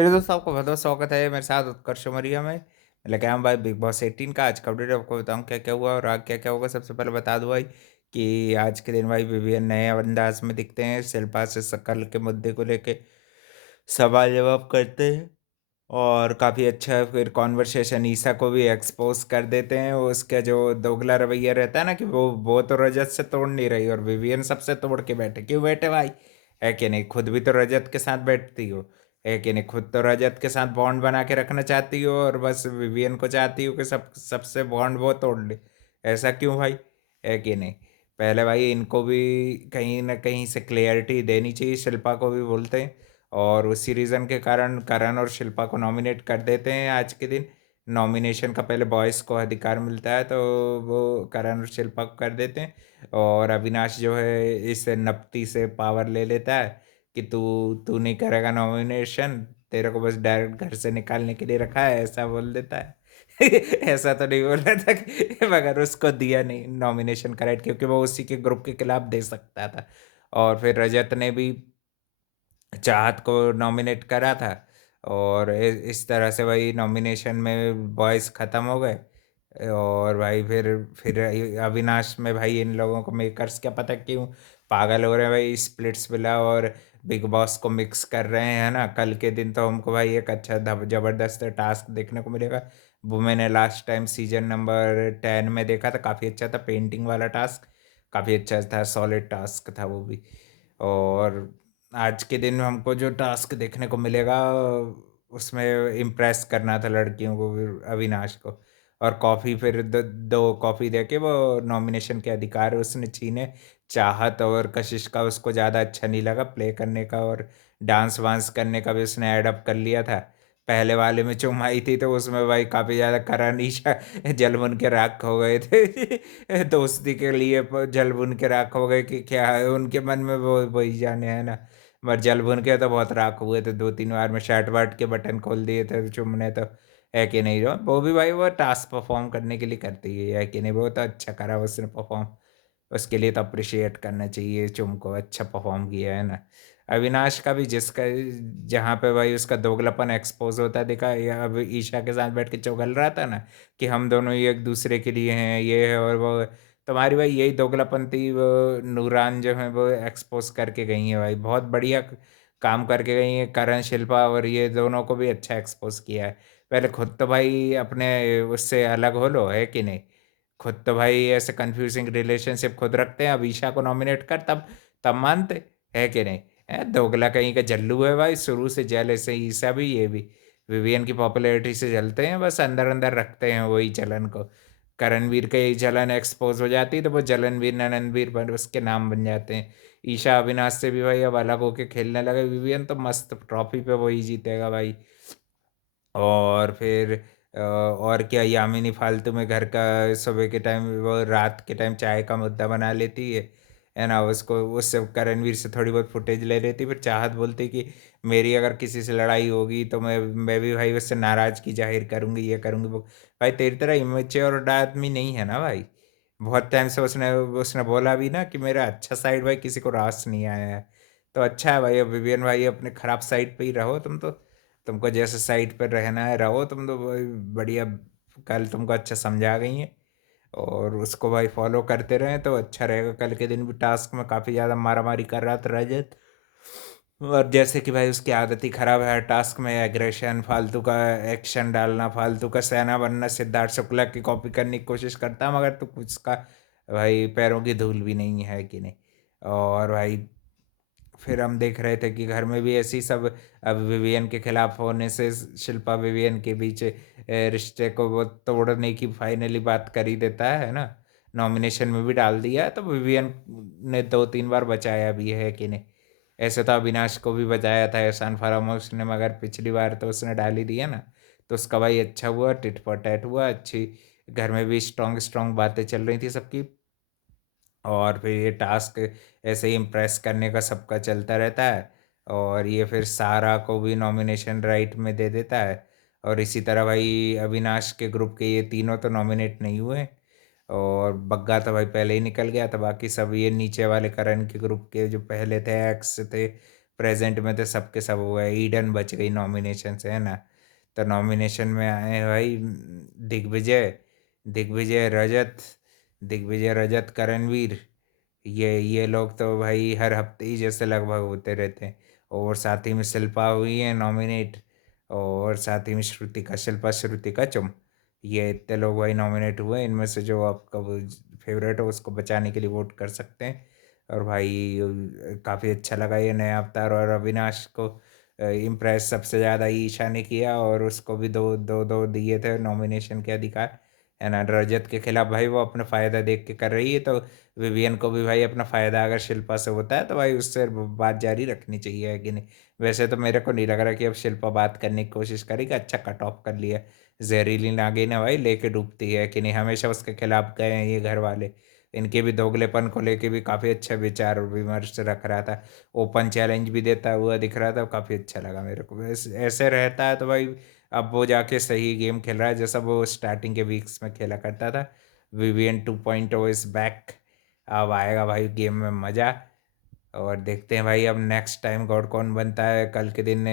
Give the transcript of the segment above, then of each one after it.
चलिए दोस्तों, आपका बहुत-बहुत स्वागत है मेरे साथ उत्कर्ष मौर्य में। मैं लेके आया हूँ भाई बिग बॉस 18 का आज का अपडेट आपको बताऊँ क्या-क्या हुआ और आगे क्या-क्या होगा। सबसे पहले बता दूँ भाई कि आज के दिन भाई विवियन नए अंदाज में दिखते हैं, शिल्पा से शकल के मुद्दे को लेके सवाल-जवाब करते हैं और काफ़ी अच्छा फिर कन्वर्सेशन ईशा को भी एक्सपोज़ कर देते हैं। उसका जो दोगला रवैया रहता है ना कि वो तो रजत से तोड़ नहीं रही और विवियन सबसे तोड़ के बैठे। क्यों बैठे भाई? है कि नहीं? खुद भी तो रजत के साथ बैठती हो, है कि नहीं? खुद तो रजत के साथ बॉन्ड बना के रखना चाहती हो और बस विवियन को चाहती हो कि सबसे बॉन्ड वो तोड़ ले। ऐसा क्यों भाई? है कि नहीं? पहले भाई इनको भी कहीं न कहीं से क्लैरिटी देनी चाहिए, शिल्पा को भी बोलते हैं। और उसी रीज़न के कारण करण और शिल्पा को नॉमिनेट कर देते हैं आज के दिन। नॉमिनेशन का पहले बॉयज़ को अधिकार मिलता है, तो वो करण और शिल्पा को कर देते हैं और अविनाश जो है इस नपती से पावर ले लेता है कि तू तू नहीं करेगा नॉमिनेशन, तेरे को बस डायरेक्ट घर से निकालने के लिए रखा है, ऐसा बोल देता है। ऐसा तो नहीं बोल रहा था कि मगर उसको दिया नहीं नॉमिनेशन का राइट, क्योंकि वो उसी के ग्रुप के खिलाफ दे सकता था। और फिर रजत ने भी चाहत को नॉमिनेट करा था और इस तरह से भाई नॉमिनेशन में बॉयज़ ख़त्म हो गए। और भाई फिर अविनाश में भाई इन लोगों को मेकर्स क्या पता क्यों पागल हो रहे हैं भाई, स्प्लिट्स विला और बिग बॉस को मिक्स कर रहे हैं, है ना? कल के दिन तो हमको भाई एक अच्छा ज़बरदस्त टास्क देखने को मिलेगा। वो मैंने लास्ट टाइम सीज़न नंबर 10 में देखा था, काफ़ी अच्छा था, पेंटिंग वाला टास्क, काफ़ी अच्छा था, सॉलिड टास्क था वो भी। और आज के दिन हमको जो टास्क देखने को मिलेगा उसमें इम्प्रेस करना था लड़कियों को, फिर अविनाश को। और कॉफ़ी फिर दो कॉफ़ी देके वो नॉमिनेशन के अधिकार उसने छीने। चाहत और कशिश का उसको ज़्यादा अच्छा नहीं लगा प्ले करने का और डांस वांस करने का भी उसने एडअप कर लिया था। पहले वाले में चुम आई थी तो उसमें भाई काफ़ी ज़्यादा करण ईशा जल-भुन के राख हो गए थे। दोस्ती के लिए जल-भुन के राख हो गए कि क्या है उनके मन में, वो वही जाने, है ना? मगर जल-भुन के तो बहुत राख हुए थे 2-3 बार में शर्ट-वर्ट के बटन खोल दिए थे चुम ने तो, है कि नहीं? वो भी भाई वो टास्क परफ़ॉर्म करने के लिए करती है कि नहीं? वो तो अच्छा करा उसने परफ़ॉर्म। उसके लिए तो अप्रिशिएट करना चाहिए चुम को, अच्छा परफ़ॉर्म किया है ना। अविनाश का भी जिसका जहाँ पे भाई उसका दोगलापन एक्सपोज़ होता दिखा, या अब ईशा के साथ बैठ के चुगल रहा था ना कि हम दोनों ही एक-दूसरे के लिए हैं, ये है और वो है। तुम्हारी भाई यही दोगलापन थी, वो नूरान जो है वो एक्सपोज़ करके गई हैं भाई, बहुत बढ़िया काम करके गई हैं। करण, शिल्पा और ये दोनों को भी अच्छा एक्सपोज़ किया है। पहले खुद तो भाई अपने उससे अलग हो लो, है कि नहीं? खुद तो भाई ऐसे कन्फ्यूज़िंग रिलेशनशिप खुद रखते हैं, अब ईशा को नॉमिनेट कर तब तब मानते, है कि नहीं? दोगला कहीं का जल्लू है भाई, शुरू से जेलस है ईशा भी, ये भी। विवियन की पॉपुलैरिटी से जलते हैं, बस अंदर-अंदर रखते हैं वही जलन को। करणवीर का यही जलन एक्सपोज़ हो जाती है, तो वो जलनवीर, नननवीर बन उसके नाम बन जाते हैं। ईशा अविनाश से भी भाई अब अलग होके खेलने लगे, विवियन तो मस्त ट्रॉफ़ी पे वही जीतेगा भाई। और फिर और क्या, यामिनी फालतू में घर का सुबह के टाइम वो रात के टाइम चाय का मुद्दा बना लेती है ना? उसको उससे करणवीर से थोड़ी बहुत फुटेज ले लेती, फिर चाहत बोलती कि मेरी अगर किसी से लड़ाई होगी तो मैं भी भाई उससे नाराज़गी ज़ाहिर करूँगी, ये करूँगी वो। भाई तेरी तरह इमैच्योर आदमी नहीं है ना भाई। बहुत टाइम से उसने उसने बोला भी ना कि मेरा अच्छा साइड भाई किसी को रास नहीं आया है। तो अच्छा है भाई, अब विवियन भाई अपने खराब साइड पे ही रहो तुम तो। तुमको जैसे साइड पे रहना है रहो तुम तो भाई, बढ़िया। कल तुमको अच्छा समझा गई हैं और उसको भाई फॉलो करते रहें तो अच्छा रहेगा। कल के दिन भी टास्क में काफ़ी ज़्यादा मारामारी कर रहा था रजत, और जैसे कि भाई उसकी आदत ही खराब है, टास्क में एग्रेशन, फालतू का एक्शन डालना, फालतू का सेना बनना, सिद्धार्थ शुक्ला की कॉपी करने की कोशिश करता है, मगर तो कुछ उसका भाई पैरों की धूल भी नहीं है कि नहीं। और भाई फिर हम देख रहे थे कि घर में भी ऐसी सब अब विवियन के खिलाफ होने से शिल्पा विवियन के बीच रिश्ते को वो तोड़ने की फाइनली बात कर ही देता है ना? नॉमिनेशन में भी डाल दिया है, तो विवियन ने 2-3 बार बचाया भी है कि नहीं? ऐसे तो अविनाश को भी बचाया था एहसान फरामोश ने, मगर पिछली बार तो उसने डाल ही दिया ना। तो उसका भाई अच्छा हुआ, टिट फॉर टैट हुआ, अच्छी। घर में भी स्ट्रॉन्ग स्ट्रॉन्ग बातें चल रही थी सबकी। और फिर ये टास्क ऐसे ही इम्प्रेस करने का सबका चलता रहता है और ये फिर सारा को भी नॉमिनेशन राइट में दे देता है। और इसी तरह भाई अविनाश के ग्रुप के ये तीनों तो नॉमिनेट नहीं हुए और बग्गा तो भाई पहले ही निकल गया था। बाकी सब ये नीचे वाले करण के ग्रुप के जो पहले थे एक्स थे, प्रेजेंट में तो सबके सब हो गए, ईडन बच गई नॉमिनेशन से, है ना। तो नॉमिनेशन में आए हैं भाई दिग्विजय, दिग्विजय रजत, दिग्विजय रजत, करणवीर, ये लोग तो भाई हर हफ्ते ही जैसे लगभग होते रहते हैं। और साथ ही में शिल्पा हुई है नॉमिनेट, और साथ ही में श्रुतिका, शिल्पा श्रुतिका चुम, ये इतने लोग भाई नॉमिनेट हुए। इनमें से जो आपका फेवरेट हो उसको बचाने के लिए वोट कर सकते हैं। और भाई काफ़ी अच्छा लगा ये नया अवतार। और अविनाश को इम्प्रेस सबसे ज़्यादा ईशा ने किया, और उसको भी दो दो दो दिए थे नॉमिनेशन के अधिकार, है ना। रजत के खिलाफ भाई वो अपना फ़ायदा देख के कर रही है, तो विवियन को भी भाई अपना फ़ायदा अगर शिल्पा से होता है तो भाई उससे बात जारी रखनी चाहिए, है कि नहीं। वैसे तो मेरे को नहीं लग रहा कि अब शिल्पा बात करने की कोशिश करेगी, अच्छा कट ऑफ कर लिया। जहरीली नागिन है भाई, लेके डूबती है कि नहीं, हमेशा उसके खिलाफ गए हैं ये घर वाले। इनके भी दोगलेपन को लेके भी काफ़ी अच्छा विचार विमर्श रख रहा था, ओपन चैलेंज भी देता हुआ दिख रहा था, काफ़ी अच्छा लगा मेरे को। वैसे ऐसे रहता है तो भाई अब वो जाके सही गेम खेल रहा है जैसा वो स्टार्टिंग के वीक्स में खेला करता था। विवियन 2.0 इज़ बैक, अब आएगा भाई गेम में मज़ा। और देखते हैं भाई अब नेक्स्ट टाइम गॉड कौन बनता है। कल के दिन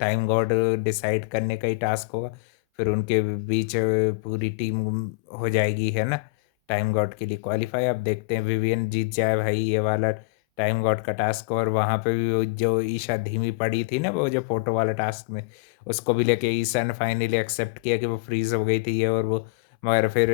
टाइम गॉड डिसाइड करने का ही टास्क होगा, फिर उनके बीच पूरी टीम हो जाएगी, है ना, टाइम गॉड के लिए क्वालिफाई। अब देखते हैं विवियन जीत जाए भाई ये वाला टाइम गॉड का टास्क। और वहाँ पे भी वो जो ईशा धीमी पड़ी थी ना, वो जो फोटो वाला टास्क में, उसको भी लेके ईशा ने फाइनली एक्सेप्ट किया कि वो फ्रीज हो गई थी ये और वो। मगर फिर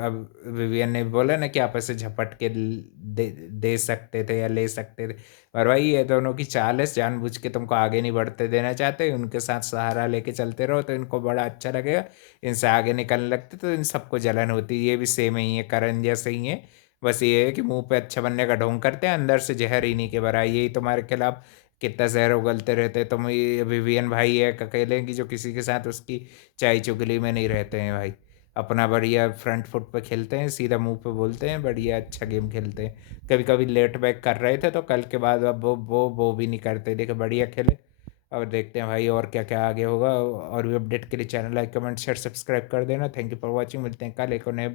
अब विवियन ने बोला ना कि आप ऐसे झपट के दे सकते थे या ले सकते थे। और भाई ये दोनों की चाल है, जानबूझ के तुमको आगे नहीं बढ़ते देना चाहते, उनके साथ सहारा लेके चलते रहो तो इनको बड़ा अच्छा लगेगा। इनसे आगे निकलने लगते तो इन सबको जलन होती है। ये भी सेम ही है, करण जैसे ही है। बस ये है कि मुंह पे अच्छा बनने का ढोंग करते हैं, अंदर से जहर इन्हीं के भरा है। यही तुम्हारे खिलाफ कितना जहर उगलते रहते। तुम ये विवियन भाई है अकेले की जो किसी के साथ उसकी चाय चुगली में नहीं रहते हैं भाई, अपना बढ़िया फ्रंट फुट पे खेलते हैं, सीधा मुंह पे बोलते हैं, बढ़िया अच्छा गेम खेलते हैं। कभी कभी लेट बैक कर रहे थे तो कल के बाद अब वो भी नहीं करते, देखे बढ़िया खेले। और देखते हैं भाई और क्या क्या आगे होगा। और भी अपडेट के लिए channel like comment share subscribe कर देना। थैंक यू फॉर वॉचिंग, मिलते हैं कल एक और नए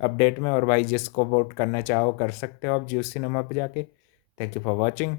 अपडेट में। और भाई जिसको वोट करना चाहो कर सकते हो आप जियो सिनेमा पे जाके। Thank you for watching.